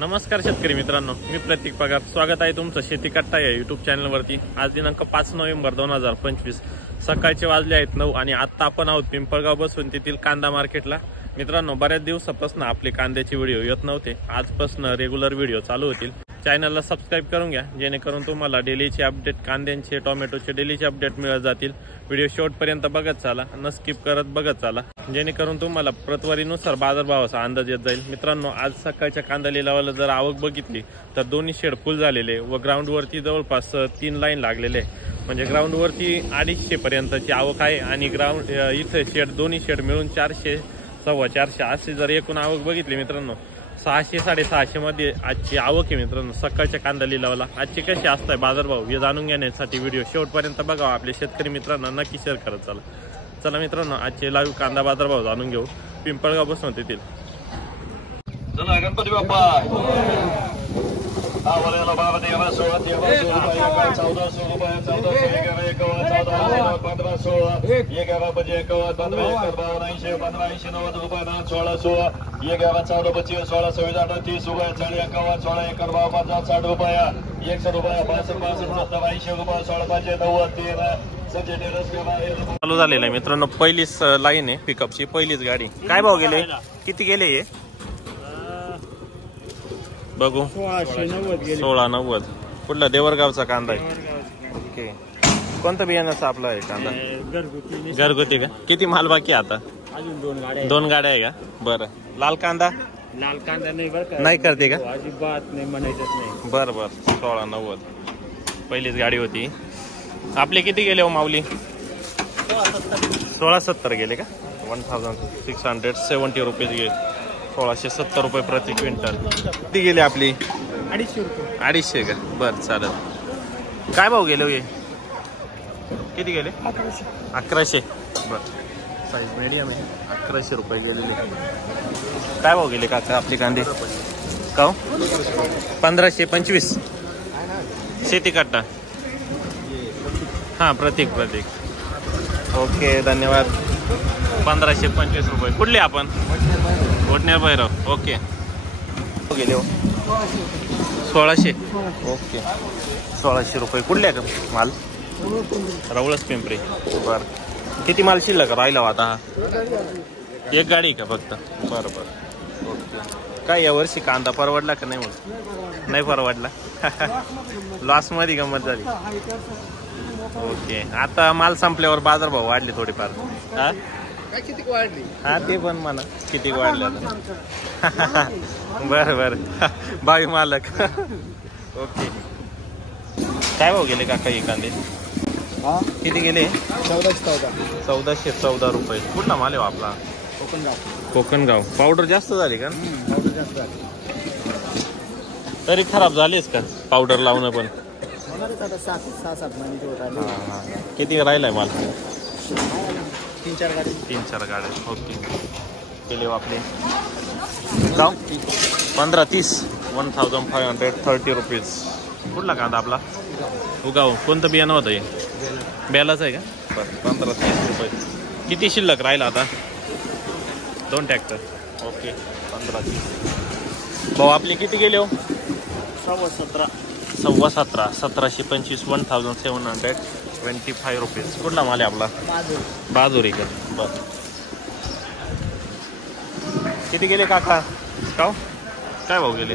नमस्कार शेतकरी मित्रांनो, मी प्रतीक पगार. स्वागत आहे तुमचं शेती कट्टा या युट्यूब चॅनलवरती. आज दिनांक 5 नोव्हेंबर 2025 सकाळचे वाजले आहेत 9 आणि आता आपण आहोत पिंपळगाव बसून तेथील कांदा मार्केटला. मित्रांनो, बऱ्याच दिवसापासून आपले कांद्याचे व्हिडिओ येत नव्हते. आजपासून रेग्युलर व्हिडिओ चालू होतील. चॅनलला सबस्क्राईब करून घ्या, जेणेकरून तुम्हाला डेलीचे अपडेट, कांद्यांचे, टोमॅटोचे डेलीचे अपडेट मिळत जातील. व्हिडिओ शेवटपर्यंत बघत चाला, न स्किप करत बघत चाला, जेणेकरून तुम्हाला प्रतवारीनुसार बाजारभावाचा अंदाज येत जाईल. मित्रांनो, आज सकाळच्या कांदा लिलावाला जर आवक बघितली तर दोन्ही शेड फुल झालेले व ग्राउंडवरती जवळपास 3 लाईन लागलेले, म्हणजे ग्राउंडवरती 250 पर्यंतची आवक आहे आणि ग्राउंड इथे शेड दोन्ही शेड मिळून 400 सव्वा 400 अशी जर एकूण आवक बघितली मित्रांनो 600 साडेसहाशे मध्ये आजची आवक आहे. मित्रांनो, सकाळच्या कांदा लिलावाला आजचे कसे असताय बाजारभाव हे जाणून घेण्यासाठी व्हिडिओ शेवटपर्यंत बघावा. आपले शेतकरी मित्रांना नक्की शेअर करत चला मित्रांनो, आजचे लाईव्ह कांदा बाजारभाव जाणून घेऊ पिंपळगाव बसून तेथील. चला गणपती बाप्पा आवलेला बाबा देवा 16 1400 रुपये 1400 14 15 16 11 15 15 15 90 रुपये 16 11 14 25 16 26 30 रुपये 40 51 16 51 52 60 रुपये 100 रुपये 62 62 80 रुपये 16 5 90 चालू झालेलं आहे. मित्रांनो, पहिलीच लाईन आहे पिकअपची, पहिलीच गाडी. काय भाव गेले, किती गेले हे बघू? 1690. कुठला देवरगावचा कांदा आहे? ओके. कोणतं बियाण्याचा आपला आहे कांदा? घरगुती का? किती माल बाकी आता? अजून 2 गाड्या आहे का? बरं. लाल कांदा नाही बरं, नाही करते का? अजिबात नाही, म्हणायचंच नाही. बरं 1690 पहिलीच गाडी होती. आपले किती गेले हो माऊली? 1670 गेले का? 1670 रुपये गेले. 1670 रुपये प्रति क्विंटल. किती गेले आपली? 250 रुपये. 250 का? बरं, चालेल. काय भाव गेले हे? किती गेले? 1100. बरं, साईज मीडियम आहे. 1100 रुपये गेलेले. काय भाव गेले काका आपले कांदे? का 1525 शेती कट्टा. हां, प्रतीक. ओके, धन्यवाद. 1525 रुपये. कुठले आपण? घोटण्यार भैरव. ओके. गेले हो 1600. ओके, 1600 रुपये. कुठले का माल? रवळच पिंपरी. बरं, किती माल शिल्लक राहिला आता? हा एक गाडी का फक्त? बरं. ओके. काय या वर्षी कांदा परवडला का नाही? मग नाही परवडला. लॉस मध्ये गंमत झाली. ओके. आता माल संपल्यावर बाजारभाव वाढले थोडेफार. हा किती वाढली? हा, ते पण म्हणा किती वाढलं. बरं. बाई मालक. ओके. काय भाव गेले काका हे कांदे? किती गेले? 1414 रुपये. कुठला माल आहे आपला? कोकणगाव. पावडर जास्त झाली का? पावडर जास्त झाली. तरी खराब झालीच का पावडर लावणं पण? 6-7 महिने. किती राहिलाय माल? 3-4 गाड्या. ओके. केले आपले गाव 1530 1530 रुपीज. कुठला कांदा आपला? उगाव. कोणतं बियाणं होतं हे? बेलाच आहे का? बरं, 1530 रुपये. किती शिल्लक राहिला आता? 2 ट्रॅक्टर. ओके, 1530. भाऊ आपले किती गेले हो? 17.5. 1725 1725 रुपीज. कुठला माल आहे आपला? बाजूरी का? बरं. किती गेले काका? काय भाव गेले?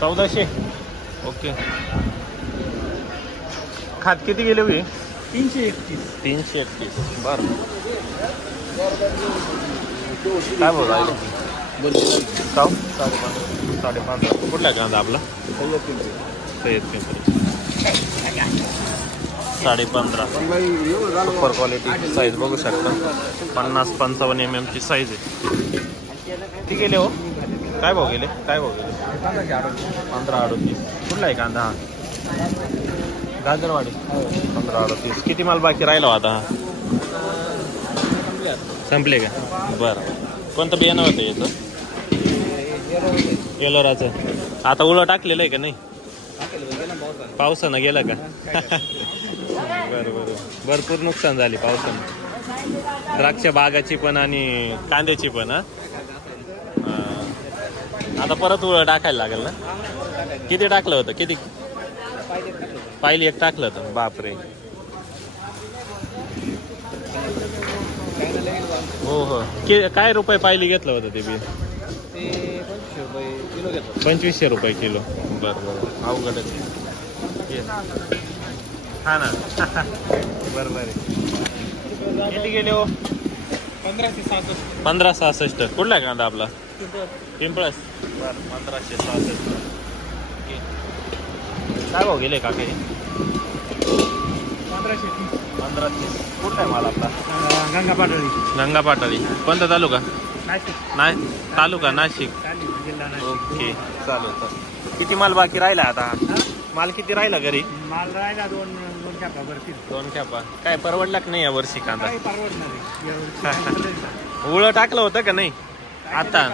1400. ओके. खात किती गेले होते? 331. बरं. काय भाव राहिले? 5.5. कुठला कांदा आपला? 15.5. सुपर क्वालिटी साईज बघू शकता. 50-55 mm ची साईज आहे. किती गेले हो? काय भाव गेले? 15.38. कुठला आहे कांदा? हा गाजरवाडी. 15.38. किती माल बाकी राहिला आता? संपले का? बरं. कोणतं बियाणं होतं याचं? येलोराचं. आता उलट टाकलेलं आहे का नाही? पावसानं गेलं का? बरं. भरपूर नुकसान झाले पावसानं. द्राक्ष बागाची पण आणि कांद्याची पण. आता परत उळ टाकायला लागेल ना. किती टाकलं होतं? किती पाहिली? एक टाकलं होतं. बापरे. हो हो. काय रुपये पाहिली घेतलं होतं ते बी? 2500 रुपये किलो. बरं बरं. अवघडच. हा ना. बरोबर आहे. किती गेले हो? 1566. कुठला आहे कांदा आपला? पिंपळस. बरं 1566. काय भाव गेले काका? 1530. कुठला आहे माल आपला? गंगा पाटळी. कोणता तालुका? नाही तालुका नाशिक. ओके चालेल. किती माल बाकी राहिला आता? माल किती राहिला घरी? माल राहिला दोन कॅपा भरतील. 2 कॅपा. काय परवडला की नाही या वर्षी कांदा? उळ टाकलं होतं का नाही आता?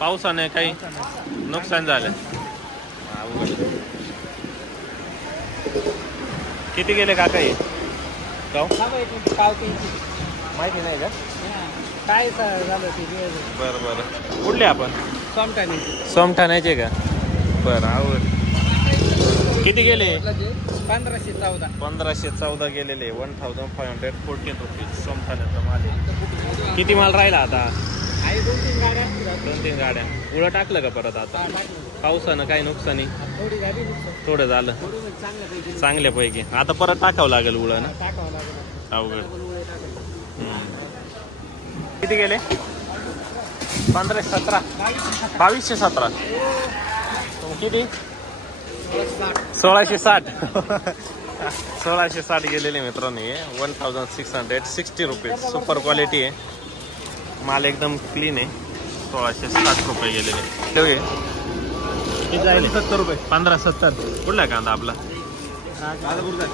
पावसाने काही नुकसान झालं. किती गेले काका हे? माहिती नाही का? काय झालं ते? बरं बरं. कुठले आपण? सोमठाण्याचे का? बरं आवड. किती गेले? 1514 गेलेले. 1514 रुपीज सोमठाण्याचा माल आहे. किती माल राहिला आता? 2-3 गाड्या. उळं टाकलं का परत आता? पावसानं काही नुकसानी? थोडं झालं चांगल्यापैकी. आता परत टाकावं लागेल उळं ना. अवघड. किती गेले? 1517. 2217. किती? 1660. 1660 गेलेले मित्रांनी. 1660 रुपीज. सुपर क्वालिटी आहे माल. एकदम क्लीन आहे. 1660 रुपये गेलेले. किती झाले? 70 रुपये. 1570. कुठला कांदा आपला?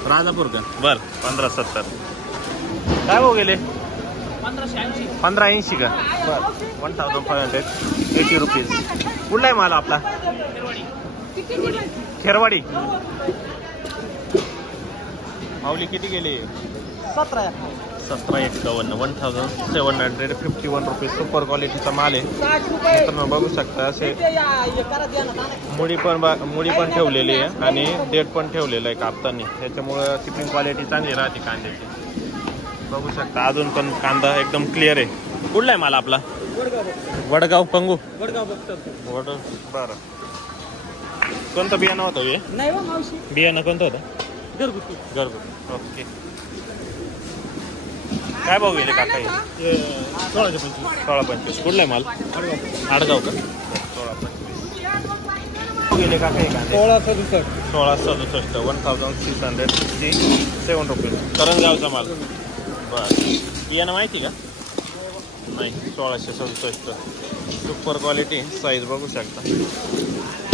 राजापूर का? बर 1570. काय भाव गेले? 1580 का? बर 1580 रुपीज. कुठला आहे माल आपला? खेरवाडी. माऊली किती गेले? 1751. 1751 रुपीज. सुपर क्वालिटीचा माल आहे मित्रांनो. बघू शकता असे मुडी पण ठेवलेली आहे आणि डेट पण ठेवलेलं आहे कापताना. त्याच्यामुळं टिपिंग क्वालिटी चांगली राहते कांद्याची. बघू शकता अजून पण कांदा एकदम क्लिअर आहे. कुठला आहे माल आपला? वडगाव पंगू. बरं. कोणतं बियाणं होतं हे? बियाणं कोणतं होतं? घरगुती. ओके. काय भाव गेले काका? 1625. कुठला आहे माल? आडगाव का? 1625 गेले काका? 1667. 1667 रुपीज. करंजगावचा माल. बरं. बियाणं माहिती का? नाही. 1667. Super quality. साईज बघू शकता.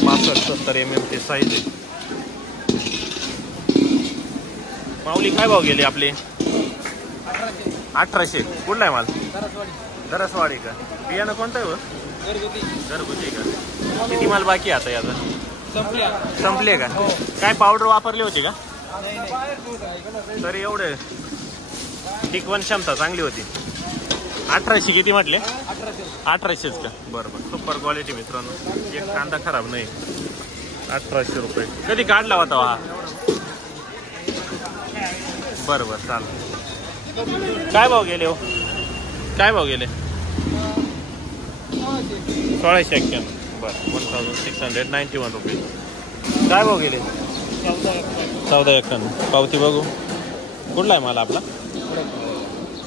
65-70 mm ची साईज आहे. माऊली काय भाव गेले आपले? 1800. कुठला आहे माल? दरसवाडी का? बियाणं कोणतं आहे? घरगुती का? किती माल बाकी आता याचा? संपले का? काय पावडर वापरली होती का? तरी एवढे टिकवण क्षमता चांगली होती. 1800. किती म्हटले? 1800च का? बरोबर. सुपर क्वालिटी मित्रांनो. एक कांदा खराब नाही. 1800 रुपये. कधी काढला होता हा? बरोबर चालेल. काय भाव गेले हो? काय भाव गेले? 1691. बरं 1691 रुपीज. काय भाव गेले? 1451. पावती बघू. कुठला आहे माल आपला?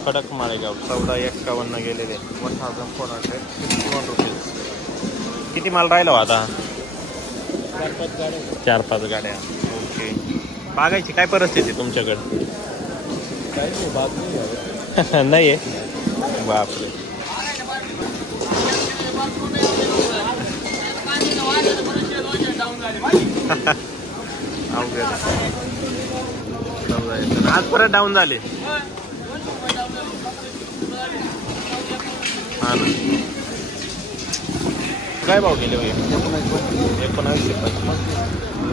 खडक माळेगाव. 1451 गेलेले. 1451 रुपीज. किती माल राहिला हो आता? 4-5 गाड्या. ओके. बागायची काय परिस्थिती तुमच्याकडे? नाही आहे. बापरे. आज परत डाऊन झाले. हा ना. काय भाव गेले?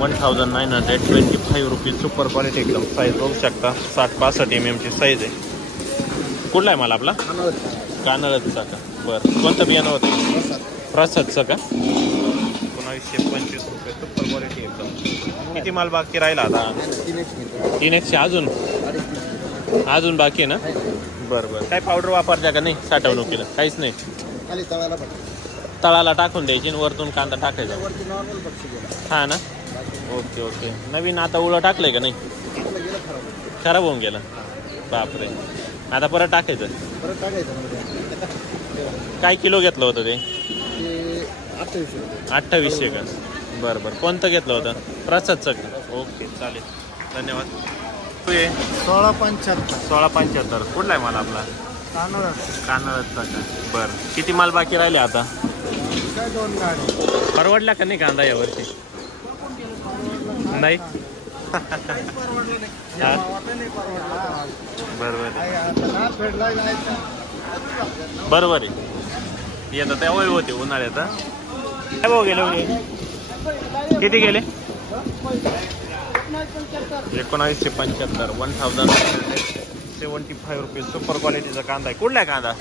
1925 रुपीज. सुपर क्वालिटी एकदम. साईज बघू शकता. 60-65 mm ची साईज आहे. कुठला आहे मला आपला? कानळचा का? बरं. कोणतं बियाणं होतं? प्रसादचं का 1925 रुपये सुपर क्वालिटी एकदम. किती माल बाकी राहिला आता? 300 अजून बाकी आहे ना? बरं बरं. काय पावडर वापरता का नाही साठवणुकीला? काहीच नाही, तळाला टाकून द्यायची आणि वरतून कांदा टाकायचा. हा ना. Okay okay. नवीन आता उळं टाकलंय का नाही? खराब होऊन गेलं. बापरे. आता परत टाकायचं. काय किलो घेतलं होतं ते? 2800 का? बरं बरं. कोणतं घेतलं होतं? प्रसादचं का? ओके चालेल, धन्यवाद. 1675. कुठला आहे माल आपला? कानाचा का? बरं. किती माल बाकी राहिले आता? परवडला का नाही कांदा यावर्षी? नाही. बरोबर आहे. येतं तेव्हा होते उन्हाळ्यात. काय भाव गेले होते? किती गेले? 1975. 1075 रुपये. सुपर क्वालिटीचा कांदा आहे. कुठला आहे कांदा?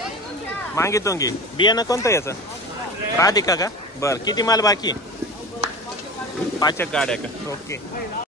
मागितून घे. बियाणं कोणतं याचं? राधिका का? बरं. किती माल बाकी? 5 गाड्या का? ओके.